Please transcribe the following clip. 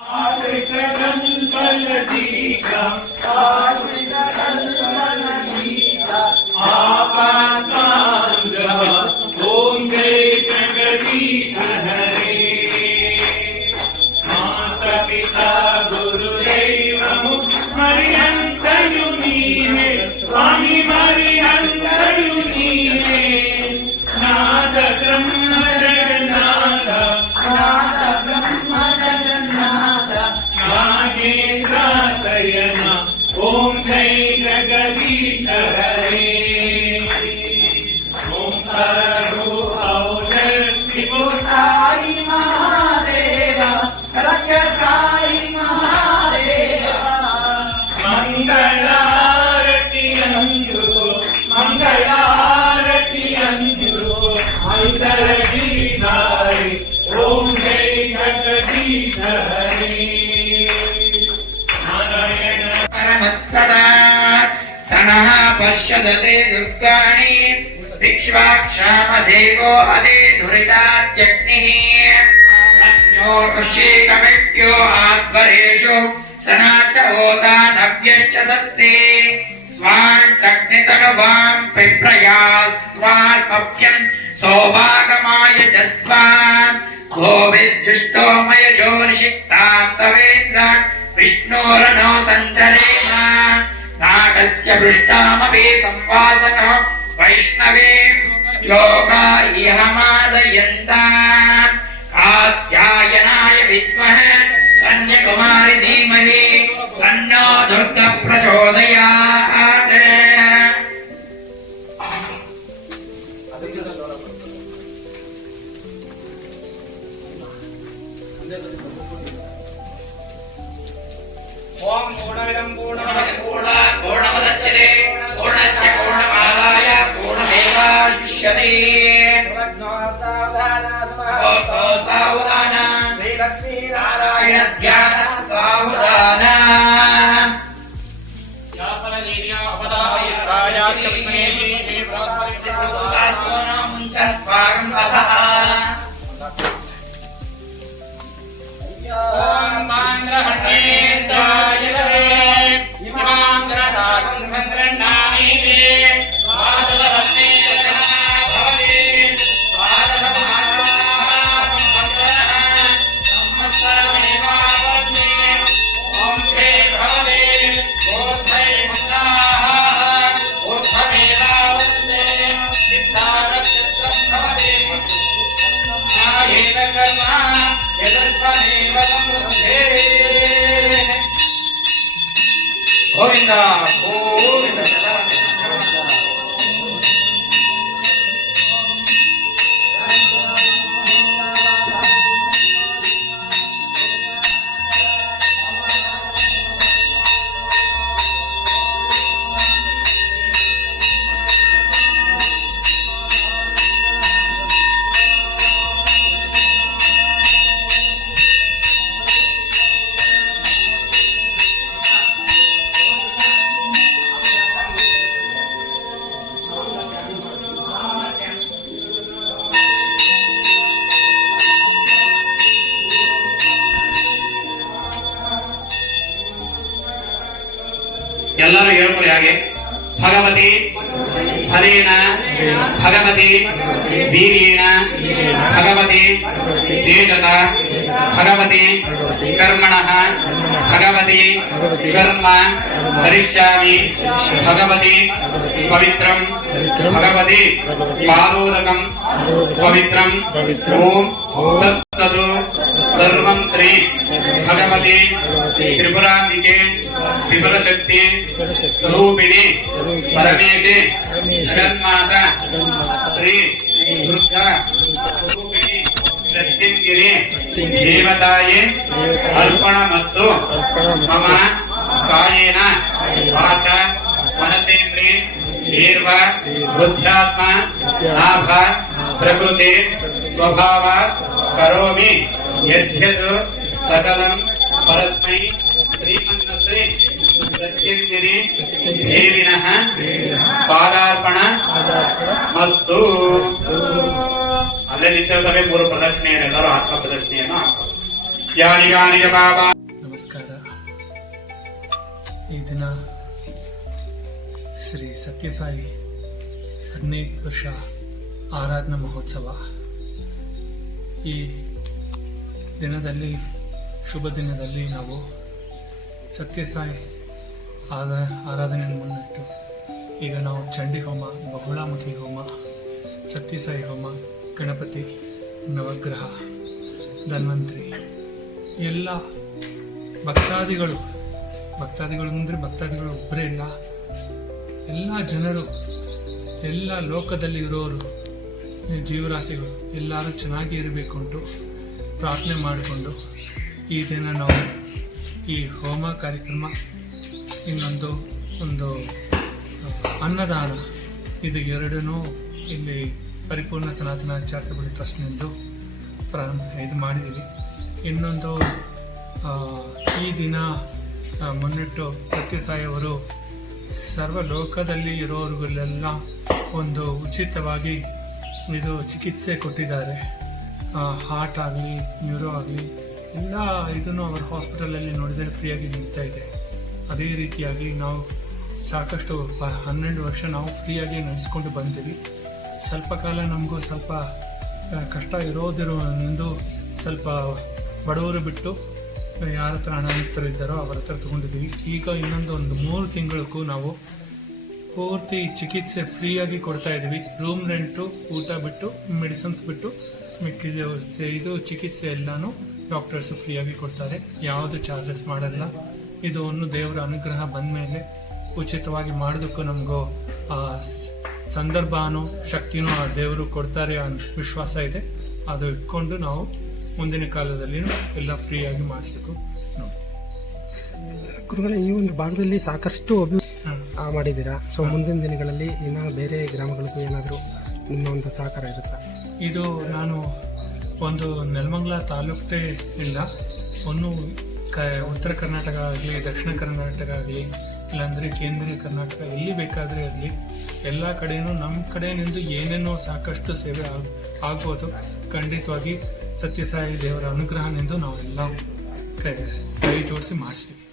ओम जय जगदीश हरे। माता पिता गुरुदेव मरियंतयु नीवे स्वामी मरियंतयु नीवे नाद ब्रह्म जगन्नाथ नाद ब्रह्म जगन्नाथ नागेन्द्र शयन ओम जय जगदीश हरे। ओम सर्वो औषधिको साई महादेव रक्ष साई महादेव मंगलारती अंजुको मंगलारती अंजुको अंतरगी नारी ओम जय जगदीश हरे। नारायण परमत्सदा सनः पश्यदते दुर्गाणि विश्वाक्षामदेवो अदे धुरितात्यग्निः रज्ञोषेकमित्यो आध्वरेषु सनाच होता नव्यश्च सत्से स्वान् चग्नितनुवां पिप्रया स्वास्मभ्यं सौभागमाय जस्वान् गोविज्जुष्टोमय जोनिषिक्तां तवेन्द्र विष्णोरनो सञ्चरेम नागस्य पृष्ठामपि संवासनो वैष्णवे लोका इहमादयन्ता कात्यायनाय विद्महे कन्याकुमारी धीमहि तन्नो दुर्गा प्रचोदयात्। ओम पूर्णमिदं पूर्णमदं पूर्णमुदच्यते पूर्णस्य पूर्णमादाय पूर्णमेवावशिष्यते। सावधान श्री लक्ष्मी नारायण ध्यान सावधान गोविंदा गोविंद। ಎಲ್ಲರೂ ಹೇಳ್ಕೊಳ್ಳಿ ಹಾಗೆ ಭಗವತಿ ಫಲೇನ ಭಗವತಿ ವೀರ್ಯೇಣ ಭಗವತಿ ತೇಜಸ ಭಗವತಿ ಕರ್ಮಣಃ ಭಗವತಿ ಕರ್ಮ ಕರಿಷ್ಯಾಮಿ ಭಗವತಿ ಪವಿತ್ರಂ ಭಗವತಿ ಪಾದೋದಕಂ ಪವಿತ್ರಂ ಓಂ ತತ್ಸದು सर्वं श्री भगवती त्रिपुरांबिके त्रिपुर शक्ति स्वरूपिणी परमेशे जगन्माता श्री दुर्गा स्वरूपिणी प्रत्यंगिरे देवताये अर्पणमस्तु मम कायेन वाचा मनसेन्द्रिये वीर्वा बुद्ध्यात्मा नाभ प्रकृति स्वभाव करोमि यद्यत् सकलं परस्मै श्रीमन्नस्रे प्रत्यंगिरे देविनः पादार्पणमस्तु। ಅಲ್ಲೇ ನಿಂತಿರ್ತವೆ ಮೂರು ಪ್ರದಕ್ಷಿಣೆಯನ್ನು ಎಲ್ಲರೂ ಆತ್ಮ ಪ್ರದಕ್ಷಿಣೆಯನ್ನು ಯಾನಿ ಗಾನಿಯ ಬಾಬಾ. ನಮಸ್ಕಾರ. ಈ ದಿನ ಶ್ರೀ ಸತ್ಯಸಾಯಿ 15 ವರ್ಷ ಆರಾಧನಾ ಮಹೋತ್ಸವ. ಈ ದಿನದಲ್ಲಿ, ಶುಭ ದಿನದಲ್ಲಿ ನಾವು ಸತ್ಯಸಾಯಿ ಆರಾಧನೆಯನ್ನು ಮುನ್ನಿಟ್ಟು ಈಗ ನಾವು ಚಂಡಿ ಹೋಮ, ಬಹುಳಾಮುಖಿ ಹೋಮ, ಸತ್ಯಸಾಯಿ ಹೋಮ, ಗಣಪತಿ, ನವಗ್ರಹ, ಧನ್ವಂತರಿ ಎಲ್ಲ ಭಕ್ತಾದಿಗಳು ಅಂದರೆ ಭಕ್ತಾದಿಗಳು ಒಬ್ಬರೇ ಇಲ್ಲ, ಎಲ್ಲ ಜನರು, ಎಲ್ಲ ಲೋಕದಲ್ಲಿ ಇರೋರು, ಜೀವರಾಶಿಗಳು ಎಲ್ಲರೂ ಚೆನ್ನಾಗಿ ಇರಬೇಕು ಅಂಟು ಪ್ರಾರ್ಥನೆ ಮಾಡಿಕೊಂಡು ಈ ದಿನ ನಾವು ಈ ಹೋಮ ಕಾರ್ಯಕ್ರಮ, ಇನ್ನೊಂದು ಅನ್ನದಾನ, ಇದು ಎರಡನ್ನೂ ಇಲ್ಲಿ ಪರಿಪೂರ್ಣ ಸನಾತನ ಚಾರಿಟಬಲ್ ಟ್ರಸ್ಟ್ನಿಂದ ಇದು ಮಾಡಿದ್ದೀವಿ. ಇನ್ನೊಂದು ಈ ದಿನ ಮುನ್ನಿಟ್ಟು ಸತ್ಯಸಾಯಿ ಅವರು ಸರ್ವ ಲೋಕದಲ್ಲಿ ಇರೋರಿಗೆಲ್ಲ ಒಂದು ಉಚಿತವಾಗಿ ಇದು ಚಿಕಿತ್ಸೆ ಕೊಟ್ಟಿದ್ದಾರೆ. ಹಾರ್ಟ್ ಆಗಲಿ, ನ್ಯೂರೋ ಆಗಲಿ, ಎಲ್ಲ ಇದನ್ನು ಅವರ ಹಾಸ್ಪಿಟಲಲ್ಲಿ ನೋಡಿದರೆ ಫ್ರೀಯಾಗಿ ನಡೀತಾ ಇದೆ. ಅದೇ ರೀತಿಯಾಗಿ ನಾವು ಸಾಕಷ್ಟು 12 ವರ್ಷ ನಾವು ಫ್ರೀಯಾಗಿ ನಡೆಸ್ಕೊಂಡು ಬಂದಿವಿ. ಸ್ವಲ್ಪ ಕಾಲ ನಮಗೂ ಸ್ವಲ್ಪ ಕಷ್ಟ ಇರೋದಿರೋದು ಸ್ವಲ್ಪ ಬಡವರು ಬಿಟ್ಟು ಯಾರ ಹತ್ರ ಹಣವಂತರಿದ್ದಾರೋ ಅವರ ಹತ್ರ ತೊಗೊಂಡಿದ್ದೀವಿ. ಈಗ ಇನ್ನೊಂದು 3 ತಿಂಗಳಿಗೂ ನಾವು ಪೂರ್ತಿ ಚಿಕಿತ್ಸೆ ಫ್ರೀಯಾಗಿ ಕೊಡ್ತಾ ಇದ್ದೀವಿ. ರೂಮ್ ರೆಂಟು, ಊಟ ಬಿಟ್ಟು, ಮೆಡಿಸಿನ್ಸ್ ಬಿಟ್ಟು ಮಿಕ್ಕಿದ ಇದು ಚಿಕಿತ್ಸೆ ಎಲ್ಲನೂ ಡಾಕ್ಟರ್ಸು ಫ್ರೀಯಾಗಿ ಕೊಡ್ತಾರೆ. ಯಾವುದು ಚಾರ್ಜಸ್ ಮಾಡಲ್ಲ. ಇದು ದೇವರ ಅನುಗ್ರಹ ಬಂದ ಮೇಲೆ ಉಚಿತವಾಗಿ ಮಾಡೋದಕ್ಕೂ ನಮಗೂ ಸಂದರ್ಭನೂ ಶಕ್ತಿನೂ ಆ ದೇವರು ಕೊಡ್ತಾರೆ ಅನ್ನೋ ವಿಶ್ವಾಸ ಇದೆ. ಅದು ಇಟ್ಕೊಂಡು ನಾವು ಮುಂದಿನ ಕಾಲದಲ್ಲಿ ಎಲ್ಲ ಫ್ರೀಯಾಗಿ ಮಾಡಿಸಬೇಕು ನೋಡ್ತೀವಿ. ಗುರುಗಳೇ, ಈ ಒಂದು ಭಾಗದಲ್ಲಿ ಸಾಕಷ್ಟು ಮಾಡಿದ್ದೀರಾ. ಸೊ ಮುಂದಿನ ದಿನಗಳಲ್ಲಿ ಇನ್ನು ಬೇರೆ ಗ್ರಾಮಗಳಿಗೂ ಏನಾದರೂ ನಿಮ್ಮ ಒಂದು ಸಹಕಾರ ಇರುತ್ತಾ? ಇದು ನಾನು ಒಂದು ನೆಲಮಂಗಲ ತಾಲೂಕೇ ಇಲ್ಲ, ಉತ್ತರ ಕರ್ನಾಟಕ ಆಗಲಿ, ದಕ್ಷಿಣ ಕರ್ನಾಟಕ ಆಗಲಿ, ಇಲ್ಲಾಂದರೆ ಕೇಂದ್ರೀಯ ಕರ್ನಾಟಕ, ಎಲ್ಲಿ ಬೇಕಾದರೆ ಇರಲಿ, ಎಲ್ಲ ಕಡೆಯೂ ನಮ್ಮ ಕಡೆಯಿಂದ ಏನೇನೋ ಸಾಕಷ್ಟು ಸೇವೆ ಆಗ್ಬೋದು. ಖಂಡಿತವಾಗಿ ಸತ್ಯಸಾಯಿ ದೇವರ ಅನುಗ್ರಹದಿಂದ ನಾವೆಲ್ಲ ಕೈ ಜೋಡಿಸಿ ಮಾಡಿಸ್ತೀವಿ.